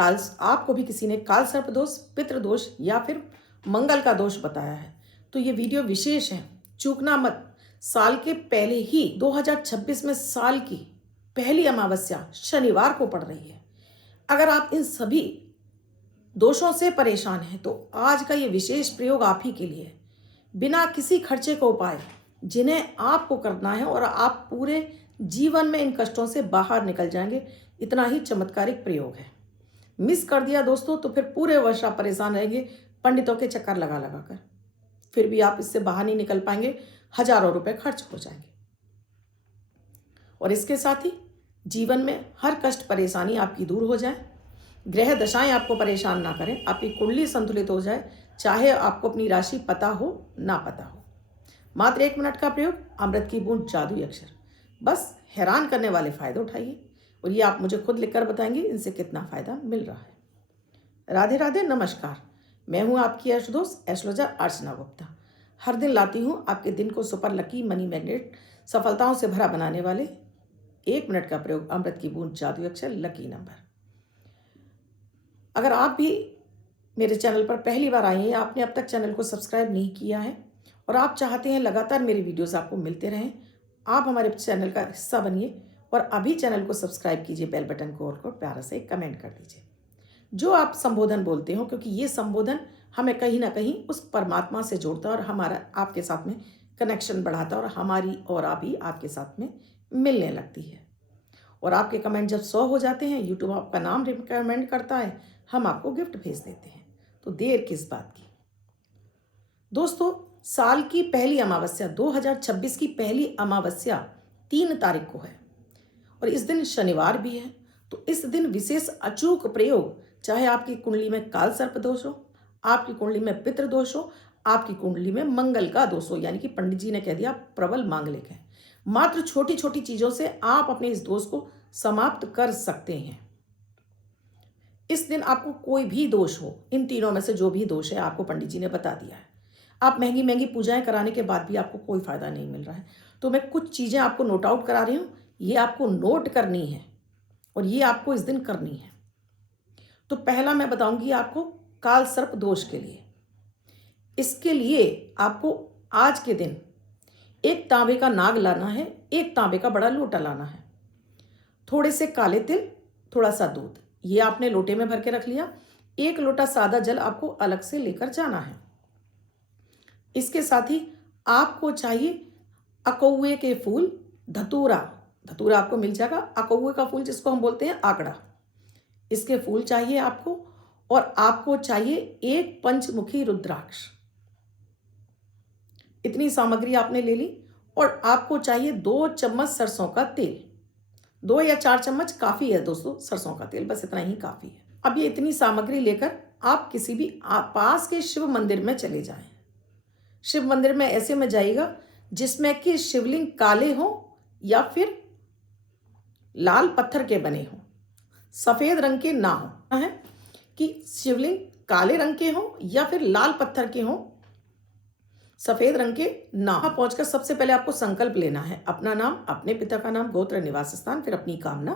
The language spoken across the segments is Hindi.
आपको भी किसी ने काल सर्प दोष, पितृ दोष या फिर मंगल का दोष बताया है, तो ये वीडियो विशेष है, चूकना मत। साल के पहले ही 2026 में साल की पहली अमावस्या शनिवार को पड़ रही है। अगर आप इन सभी दोषों से परेशान हैं तो आज का ये विशेष प्रयोग आप ही के लिए है। बिना किसी खर्चे को उपाय जिन्हें आपको करना है और आप पूरे जीवन में इन कष्टों से बाहर निकल जाएंगे। इतना ही चमत्कारिक प्रयोग है। मिस कर दिया दोस्तों तो फिर पूरे वर्ष आप परेशान रहेंगे पंडितों के चक्कर लगा लगा कर। फिर भी आप इससे बाहर नहीं निकल पाएंगे, हजारों रुपए खर्च हो जाएंगे। और इसके साथ ही जीवन में हर कष्ट परेशानी आपकी दूर हो जाए, ग्रह दशाएं आपको परेशान ना करें, आपकी कुंडली संतुलित हो जाए, चाहे आपको अपनी राशि पता हो ना पता हो। मात्र 1 मिनट का प्रयोग, अमृत की बूंद, जादुई अक्षर, बस हैरान करने वाले फायदे उठाइए और ये आप मुझे खुद लिखकर बताएंगे इनसे कितना फायदा मिल रहा है। राधे राधे, नमस्कार। मैं हूं आपकी दोस्त एस्ट्रोलॉजर अर्चना गुप्ता। हर दिन लाती हूं आपके दिन को सुपर लकी, मनी मैग्नेट, सफलताओं से भरा बनाने वाले 1 मिनट का प्रयोग, अमृत की बूंद, जादुई अक्षर, लकी नंबर। अगर आप भी मेरे चैनल पर पहली बार आए हैं, आपने अब तक चैनल को सब्सक्राइब नहीं किया है और आप चाहते हैं लगातार मेरी वीडियोस आपको मिलते रहें, आप हमारे चैनल का हिस्सा बनिए और अभी चैनल को सब्सक्राइब कीजिए, बेल बटन को और प्यारा से कमेंट कर दीजिए जो आप संबोधन बोलते हो, क्योंकि ये संबोधन हमें कहीं ना कहीं उस परमात्मा से जोड़ता है और हमारा आपके साथ में कनेक्शन बढ़ाता है और हमारी और आप ही आपके साथ में मिलने लगती है। और आपके कमेंट जब 100 हो जाते हैं, यूट्यूब आपका नाम रिकमेंड करता है, हम आपको गिफ्ट भेज देते हैं। तो देर किस बात की दोस्तों। साल की पहली अमावस्या 2026 की पहली अमावस्या 3 तारीख को है और इस दिन शनिवार भी है। तो इस दिन विशेष अचूक प्रयोग, चाहे आपकी कुंडली में काल सर्प दोष हो, आपकी कुंडली में पितृ दोष हो, आपकी कुंडली में मंगल का दोष हो, यानी कि पंडित जी ने कह दिया प्रबल मांगलिक है, मात्र छोटी छोटी चीजों से आप अपने इस दोष को समाप्त कर सकते हैं। इस दिन आपको कोई भी दोष हो, इन तीनों में से जो भी दोष है आपको पंडित जी ने बता दिया है। आप महंगी महंगी पूजाएं कराने के बाद भी आपको कोई फायदा नहीं मिल रहा है, तो मैं कुछ चीजें आपको नोट आउट करा रही हूँ, ये आपको नोट करनी है और ये आपको इस दिन करनी है। तो पहला मैं बताऊंगी आपको काल सर्प दोष के लिए। इसके लिए आपको आज के दिन 1 तांबे का नाग लाना है, 1 तांबे का बड़ा लोटा लाना है, थोड़े से काले तिल, थोड़ा सा दूध, ये आपने लोटे में भर के रख लिया। 1 लोटा सादा जल आपको अलग से लेकर जाना है। इसके साथ ही आपको चाहिए अकौवे के फूल, धतूरा, धतूरा आपको मिल जाएगा, अकौवे का फूल जिसको हम बोलते हैं आंकड़ा, इसके फूल चाहिए आपको। और आपको चाहिए 1 पंचमुखी रुद्राक्ष। इतनी सामग्री आपने ले ली। और आपको चाहिए 2 चम्मच सरसों का तेल, 2 या 4 चम्मच काफी है दोस्तों, सरसों का तेल बस इतना ही काफी है। अब ये इतनी सामग्री लेकर आप किसी भी पास के शिव मंदिर में चले जाएं। शिव मंदिर में ऐसे में जाइएगा जिसमें कि शिवलिंग काले हो या फिर लाल पत्थर के बने हो, सफेद रंग के ना हो, है कि शिवलिंग काले रंग के हो या फिर लाल पत्थर के हो, सफेद रंग के ना। पहुंचकर सबसे पहले आपको संकल्प लेना है, अपना नाम, अपने पिता का नाम, गोत्र, निवास स्थान, फिर अपनी कामना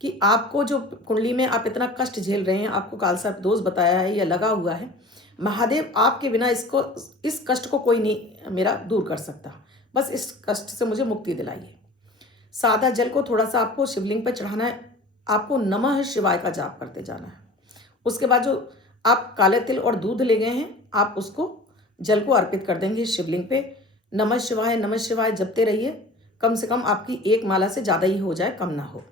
कि आपको जो कुंडली में आप इतना कष्ट झेल रहे हैं, आपको काल सर्प दोष बताया है या लगा हुआ है, महादेव आपके बिना इस कष्ट को कोई नहीं मेरा दूर कर सकता, बस इस कष्ट से मुझे मुक्ति दिलाइए। सादा जल को थोड़ा सा आपको शिवलिंग पर चढ़ाना है, आपको नमः शिवाय का जाप करते जाना है। उसके बाद जो आप काले तिल और दूध ले गए हैं, आप उसको जल को अर्पित कर देंगे शिवलिंग पे। नमः शिवाय जपते रहिए, कम से कम आपकी 1 माला से ज़्यादा ही हो जाए, कम ना हो।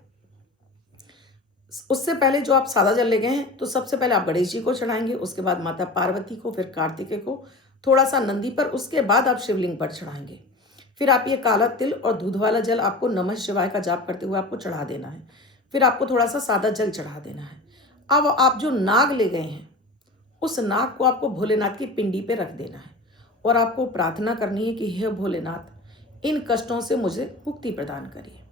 उससे पहले जो आप सादा जल ले गए हैं, तो सबसे पहले आप गणेश जी को चढ़ाएंगे, उसके बाद माता पार्वती को, फिर कार्तिकेय को, थोड़ा सा नंदी पर, उसके बाद आप शिवलिंग पर चढ़ाएंगे। फिर आप ये काला तिल और दूध वाला जल आपको नमः शिवाय का जाप करते हुए आपको चढ़ा देना है। फिर आपको थोड़ा सा सादा जल चढ़ा देना है। अब आप जो नाग ले गए हैं, उस नाग को आपको भोलेनाथ की पिंडी पे रख देना है और आपको प्रार्थना करनी है कि हे भोलेनाथ, इन कष्टों से मुझे मुक्ति प्रदान करिए।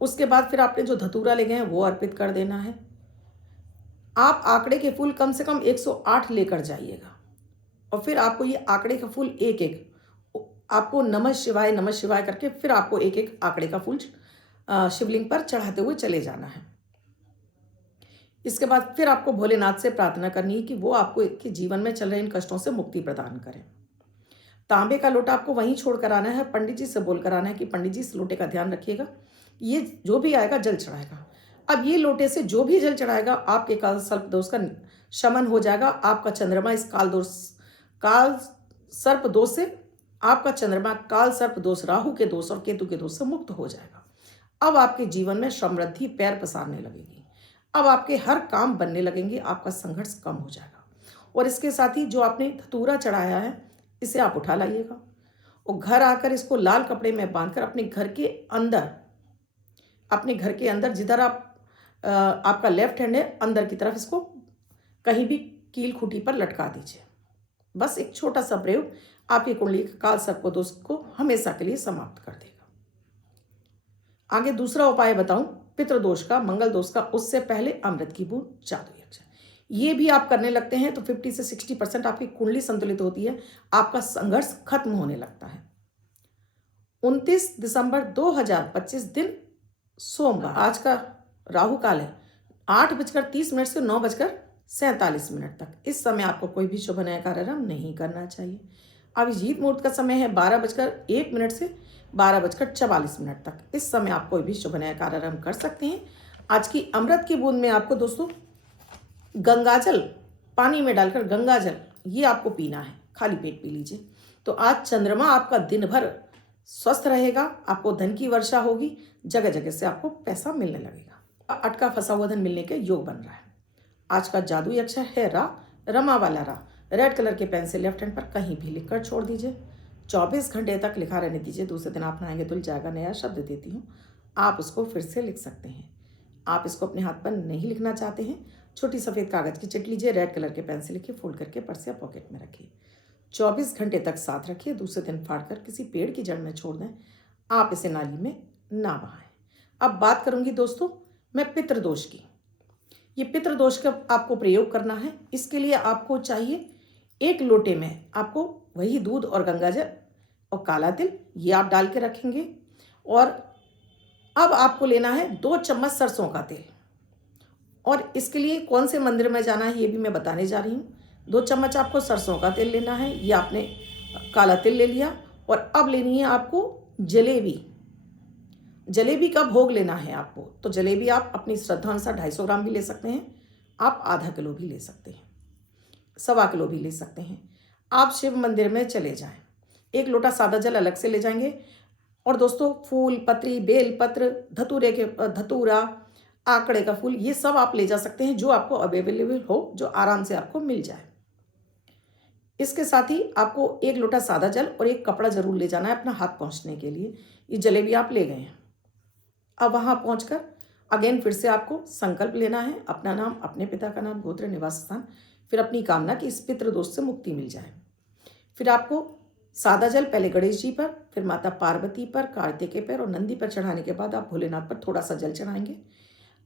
उसके बाद फिर आपने जो धतूरा ले गए हैं वो अर्पित कर देना है। आप आंकड़े के फूल कम से कम 108 लेकर जाइएगा और फिर आपको ये आंकड़े का फूल एक एक आपको नमः शिवाय करके फिर आपको एक एक आंकड़े का फूल शिवलिंग पर चढ़ाते हुए चले जाना है। इसके बाद फिर आपको भोलेनाथ से प्रार्थना करनी है कि वो आपको के जीवन में चल रहे इन कष्टों से मुक्ति प्रदान करें। तांबे का लोटा आपको वहीं छोड़ कर आना है, पंडित जी से बोल कर आना है कि पंडित जी इस लोटे का ध्यान रखिएगा, ये जो भी आएगा जल चढ़ाएगा। अब ये लोटे से जो भी जल चढ़ाएगा आपके काल सर्प दोष का शमन हो जाएगा। आपका चंद्रमा इस काल सर्प दोष से, आपका चंद्रमा काल सर्प दोष, राहु के दोष और केतु के दोष से मुक्त हो जाएगा। अब आपके जीवन में समृद्धि पैर पसारने लगेगी। अब आपके हर काम बनने लगेंगे, आपका संघर्ष कम हो जाएगा। और इसके साथ ही जो आपने धतूरा चढ़ाया है इसे आप उठा लाइएगा और घर आकर इसको लाल कपड़े में बांधकर अपने घर के अंदर जिधर आपका लेफ्ट हैंड है अंदर की तरफ इसको कहीं भी कील खूंटी पर लटका दीजिए। बस एक छोटा सा प्रयोग आपकी कुंडली के काल सर्प दोष को हमेशा के लिए समाप्त कर देगा। आगे दूसरा उपाय बताऊं पितृदोष का, मंगल दोष का, उससे पहले अमृत की बूंद, जादू यज्ञ। ये भी आप करने लगते हैं तो 50 से 60% आपकी कुंडली संतुलित होती है, आपका संघर्ष खत्म होने लगता है। 29 दिसंबर 2025 दिन सोमवार, आज का राहु काल है 8:30 से 9:47 तक। इस समय आपको कोई भी शुभ नया कार्यक्रम नहीं करना चाहिए। अभिजीत मुहूर्त का समय है 12:01 से 12:44 तक। इस समय आप कोई भी शुभ नया कार्यक्रम कर सकते हैं। आज की अमृत की बूंद में आपको दोस्तों गंगाजल पानी में डालकर, गंगाजल ये आपको पीना है, खाली पेट पी लीजिए। तो आज चंद्रमा आपका दिन भर स्वस्थ रहेगा, आपको धन की वर्षा होगी, जगह जगह से आपको पैसा मिलने लगेगा, अटका फंसा हुआ धन मिलने के योग बन रहा है। आज का जादुई अक्षर है रा, रमा वाला रा। रेड कलर के पेन से लेफ्ट हैंड पर कहीं भी लिखकर छोड़ दीजिए, 24 घंटे तक लिखा रहने दीजिए। दूसरे दिन आप नहाएंगे धुल जाएगा। नया शब्द देती हूँ, आप उसको फिर से लिख सकते हैं। आप इसको अपने हाथ पर नहीं लिखना चाहते हैं, छोटी सफ़ेद कागज़ की चिट लीजिए, रेड कलर के पेन से लिखिए, फोल्ड करके पर्स या पॉकेट में रखिए, 24 घंटे तक साथ रखिए। दूसरे दिन फाड़कर किसी पेड़ की जड़ में छोड़ दें, आप इसे नाली में ना बहाएं। अब बात करूंगी दोस्तों मैं पितृदोष की। ये पितृदोष का आपको प्रयोग करना है। इसके लिए आपको चाहिए एक लोटे में आपको वही दूध और गंगाजल और काला तिल ये आप डाल के रखेंगे। और अब आपको लेना है 2 चम्मच सरसों का तेल। और इसके लिए कौन से मंदिर में जाना है ये भी मैं बताने जा रही हूँ। 2 चम्मच आपको सरसों का तेल लेना है, ये आपने काला तिल ले लिया। और अब लेनी है आपको जलेबी। जलेबी का भोग लेना है आपको, तो जलेबी आप अपनी श्रद्धा अनुसार 250 ग्राम भी ले सकते हैं, आप आधा किलो भी ले सकते हैं, 1.25 किलो भी ले सकते हैं। आप शिव मंदिर में चले जाएं, 1 लोटा सादा जल अलग से ले जाएंगे। और दोस्तों फूल पत्री, बेल पत्र, धतूरा, आंकड़े का फूल ये सब आप ले जा सकते हैं, जो आपको अवेलेबल हो, जो आराम से आपको मिल जाए। इसके साथ ही आपको 1 लोटा सादा जल और 1 कपड़ा जरूर ले जाना है अपना हाथ पहुँचने के लिए। ये जलेबी आप ले गए हैं। अब वहाँ पहुँचकर अगेन फिर से आपको संकल्प लेना है, अपना नाम, अपने पिता का नाम, गोत्र, निवास स्थान, फिर अपनी कामना कि इस पितृदोष से मुक्ति मिल जाए। फिर आपको सादा जल पहले गणेश जी पर, फिर माता पार्वती पर, कार्तिकेय पर और नंदी पर चढ़ाने के बाद आप भोलेनाथ पर थोड़ा सा जल चढ़ाएंगे।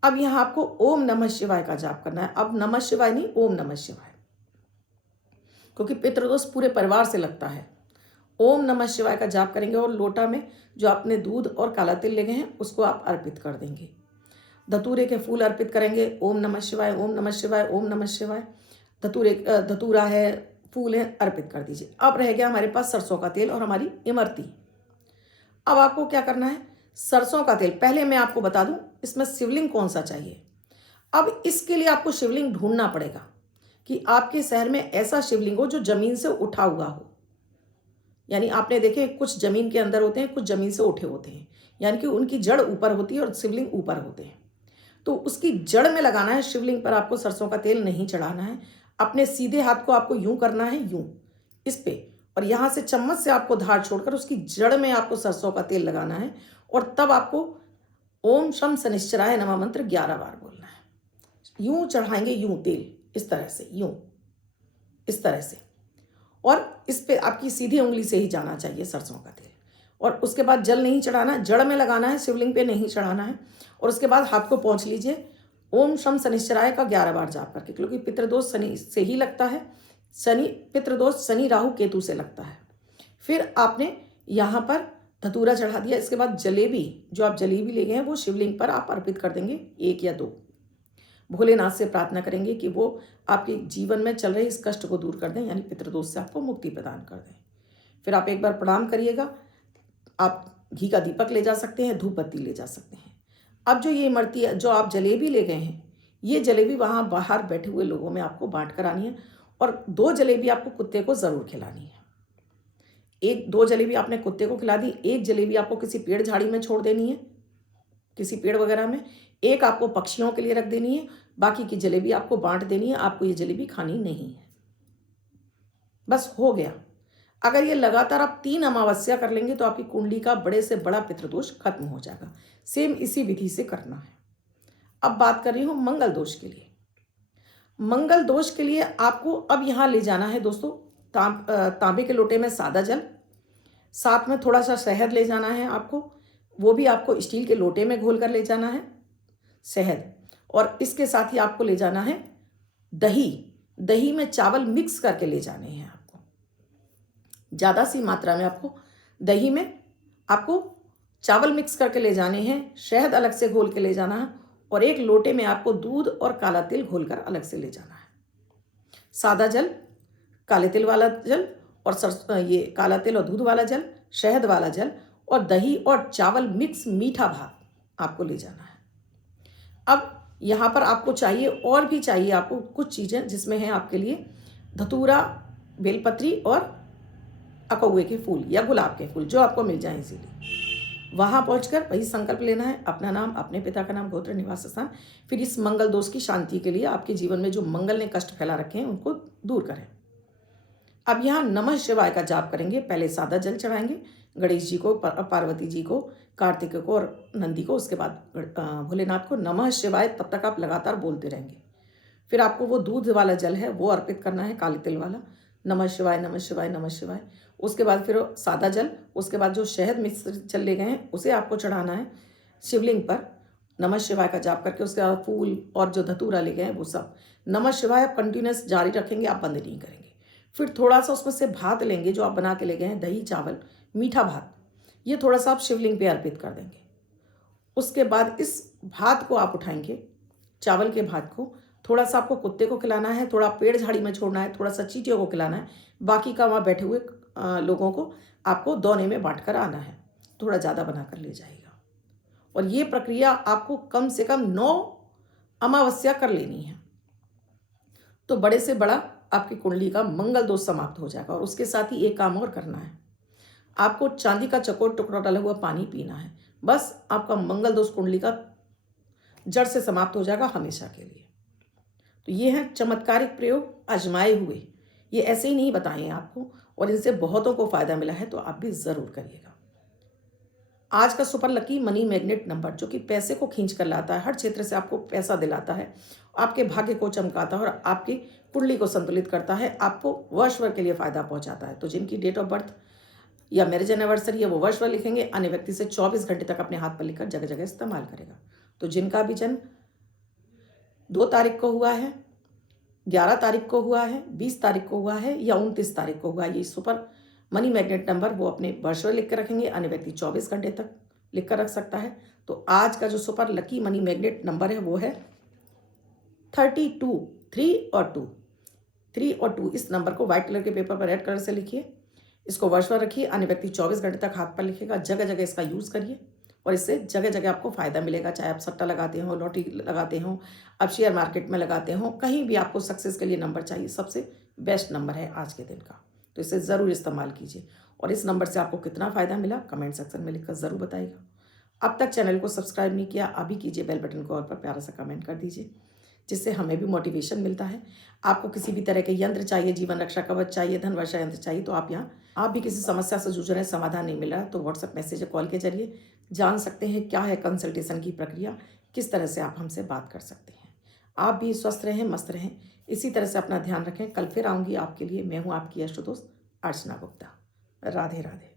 अब यहाँ आपको ओम नमः शिवाय का जाप करना है। अब नमः शिवाय नहीं, ओम नमः शिवाय, क्योंकि पितृदोष पूरे परिवार से लगता है। ओम नमः शिवाय का जाप करेंगे और लोटा में जो आपने दूध और काला तिल ले गए हैं उसको आप अर्पित कर देंगे। धतूरे के फूल अर्पित करेंगे। ओम नमः शिवाय, ओम नमः शिवाय, ओम नमः शिवाय। धतूरा है, फूल है, अर्पित कर दीजिए। अब रह गया हमारे पास सरसों का तेल और हमारी इमरती। अब आपको क्या करना है, सरसों का तेल पहले मैं आपको बता दूं इसमें शिवलिंग कौन सा चाहिए। अब इसके लिए आपको शिवलिंग ढूंढना पड़ेगा कि आपके शहर में ऐसा शिवलिंग हो जो जमीन से उठा हुआ हो। यानी आपने देखे कुछ जमीन के अंदर होते हैं, कुछ जमीन से उठे होते हैं, यानी कि उनकी जड़ ऊपर होती है और शिवलिंग ऊपर होते हैं। तो उसकी जड़ में लगाना है शिवलिंग पर, आपको सरसों का तेल नहीं चढ़ाना है। अपने सीधे हाथ को आपको यूं करना है, यूं इस पे, और यहाँ से चम्मच से आपको धार छोड़कर उसकी जड़ में आपको सरसों का तेल लगाना है। और तब आपको ओम शम शनिश्चराय नमः मंत्र 11 बार बोलना है। यूं चढ़ाएंगे, यूं तेल इस तरह से, यूं इस तरह से, और इस पे आपकी सीधी उंगली से ही जाना चाहिए सरसों का तेल। और उसके बाद जल नहीं चढ़ाना, जड़ में लगाना है, शिवलिंग पे नहीं चढ़ाना है। और उसके बाद हाथ को पोंछ लीजिए ओम शम शनिश्चराय का 11 बार जाप करके, क्योंकि पितृदोष शनि से ही लगता है। पितृदोष शनि राहु केतु से लगता है। फिर आपने यहाँ पर धतूरा चढ़ा दिया। इसके बाद जलेबी, जो आप जलेबी ले गए हैं वो शिवलिंग पर आप अर्पित कर देंगे, 1 या 2। भोलेनाथ से प्रार्थना करेंगे कि वो आपके जीवन में चल रहे इस कष्ट को दूर कर दें, यानी पितृदोष से आपको मुक्ति प्रदान कर दें। फिर आप एक बार प्रणाम करिएगा। आप घी का दीपक ले जा सकते हैं, धूप बत्ती ले जा सकते हैं। अब जो ये इमरती जो आप जलेबी ले गए हैं, ये जलेबी वहाँ बाहर बैठे हुए लोगों में आपको बांट कर आनी है, और 2 जलेबी आपको कुत्ते को ज़रूर खिलानी है। 2 जलेबी आपने कुत्ते को खिला दी, 1 जलेबी आपको किसी पेड़ झाड़ी में छोड़ देनी है, किसी पेड़ वगैरह में, 1 आपको पक्षियों के लिए रख देनी है, बाकी की जलेबी आपको बांट देनी है। आपको ये जलेबी खानी नहीं है। बस हो गया। अगर ये लगातार आप 3 अमावस्या कर लेंगे तो आपकी कुंडली का बड़े से बड़ा पितृदोष खत्म हो जाएगा। सेम इसी विधि से करना है। अब बात कर रही हूँ मंगल दोष के लिए। मंगल दोष के लिए आपको अब यहाँ ले जाना है दोस्तों तांबे के लोटे में सादा जल, साथ में थोड़ा सा शहद ले जाना है आपको, वो भी आपको स्टील के लोटे में घोल कर ले जाना है शहद, और इसके साथ ही आपको ले जाना है दही। दही में चावल मिक्स करके ले जाने हैं आपको, ज़्यादा सी मात्रा में आपको दही में आपको चावल मिक्स करके ले जाने हैं, शहद अलग से घोल के ले जाना है, और एक लोटे में आपको दूध और काला तिल घोलकर अलग से ले जाना है। सादा जल, काले तिल वाला जल, और ये काला तिल और दूध वाला जल, शहद वाला जल, और दही और चावल मिक्स मीठा भात आपको ले जाना है। अब यहाँ पर आपको चाहिए, और भी चाहिए आपको कुछ चीज़ें, जिसमें है आपके लिए धतूरा, बेलपत्री और अकौवे के फूल या गुलाब के फूल, जो आपको मिल जाए इजीली। वहाँ पहुंचकर वही संकल्प लेना है, अपना नाम, अपने पिता का नाम, गोत्र, निवास स्थान। फिर इस मंगल दोष की शांति के लिए आपके जीवन में जो मंगल ने कष्ट फैला रखे हैं उनको दूर करें। अब यहाँ नमः शिवाय का जाप करेंगे। पहले सादा जल चढ़ाएंगे गणेश जी को, पार्वती जी को, कार्तिक को और नंदी को, उसके बाद भोलेनाथ को। नमः शिवाय तब तक आप लगातार बोलते रहेंगे। फिर आपको वो दूध वाला जल है वो अर्पित करना है, काले तिल वाला। नमः शिवाय, नमः शिवाय, नमः शिवाय। उसके बाद फिर सादा जल, उसके बाद जो शहद मिश्र जल ले गए हैं उसे आपको चढ़ाना है शिवलिंग पर, नमः शिवाय का जाप करके। उसके बाद फूल और जो धतूरा ले गए हैं वो सब नमः शिवाय आप कंटिन्यूस जारी रखेंगे, आप बंद नहीं करेंगे। फिर थोड़ा सा उसमें से भात लेंगे जो आप बना के ले गए हैं, दही, चावल, मीठा भात, ये थोड़ा सा आप शिवलिंग पे अर्पित कर देंगे। उसके बाद इस भात को आप उठाएंगे, चावल के भात को, थोड़ा सा आपको कुत्ते को खिलाना है, थोड़ा पेड़ झाड़ी में छोड़ना है, थोड़ा सा चींटियों को खिलाना है, बाकी का वहाँ बैठे हुए लोगों को आपको दोने में बांट कर आना है। थोड़ा ज़्यादा बनाकर ले जाएगा। और ये प्रक्रिया आपको कम से कम 9 अमावस्या कर लेनी है, तो बड़े से बड़ा आपकी कुंडली का मंगल दोष समाप्त हो जाएगा। और उसके साथ ही एक काम और करना है, आपको चांदी का चकोर टुकड़ा डाला हुआ पानी पीना है। बस आपका मंगल दोष कुंडली का जड़ से समाप्त हो जाएगा हमेशा के लिए। तो ये है चमत्कारिक प्रयोग, आजमाए हुए, ये ऐसे ही नहीं बताए हैं आपको, और इनसे बहुतों को फायदा मिला है, तो आप भी ज़रूर करिएगा। आज का super lucky money magnet number, जो कि पैसे को खींच कर लाता है, हर क्षेत्र से आपको पैसा दिलाता है, आपके भाग्य को चमकाता है और आपकी कुंडली को संतुलित करता है, आपको वर्ष भर के लिए फ़ायदा पहुंचाता है। तो जिनकी डेट ऑफ बर्थ या मैरिज एनिवर्सरी है वो वर्ष भर लिखेंगे, अन्य व्यक्ति से 24 घंटे तक अपने हाथ पर लिखकर जगह जगह इस्तेमाल करेगा। तो जिनका भी जन्म 2 तारीख को हुआ है, 11 तारीख को हुआ है, 20 तारीख को हुआ है या 29 तारीख को हुआ है, ये सुपर मनी मैग्नेट नंबर वो अपने वर्ष में लिख कर रखेंगे, अन्य व्यक्ति 24 घंटे तक लिख कर रख सकता है। तो आज का जो super lucky money magnet number है वो है 32, 3 और 2, 3 और 2। इस नंबर को व्हाइट कलर के पेपर पर रेड कलर से लिखिए, इसको वर्ष में रखिए, अन्य व्यक्ति 24 घंटे तक हाथ पर लिखेगा, जगह जगह इसका यूज़ करिए और इससे जगह जगह आपको फ़ायदा मिलेगा। चाहे आप सट्टा लगाते हो, लॉटरी लगाते हो, आप शेयर मार्केट में लगाते हो, कहीं भी आपको सक्सेस के लिए नंबर चाहिए, सबसे बेस्ट नंबर है आज के दिन का। तो इसे ज़रूर इस्तेमाल कीजिए। और इस नंबर से आपको कितना फ़ायदा मिला कमेंट सेक्शन में लिखकर ज़रूर बताइएगा। अब तक चैनल को सब्सक्राइब नहीं किया, अभी कीजिए, बेल बटन को ऑल पर प्यारा सा कमेंट कर दीजिए, जिससे हमें भी मोटिवेशन मिलता है। आपको किसी भी तरह के यंत्र चाहिए, जीवन रक्षा कवच चाहिए, धन वर्षा यंत्र चाहिए, तो आप भी किसी समस्या से जूझ रहे हैं, समाधान नहीं मिल रहा, तो व्हाट्सएप मैसेज या कॉल के जरिए जान सकते हैं क्या है कंसल्टेशन की प्रक्रिया, किस तरह से आप हमसे बात कर सकते हैं। आप भी स्वस्थ रहें, मस्त रहें, इसी तरह से अपना ध्यान रखें। कल फिर आऊँगी आपके लिए। मैं हूँ आपकी अष्ट दोस्त अर्चना गुप्ता। राधे राधे।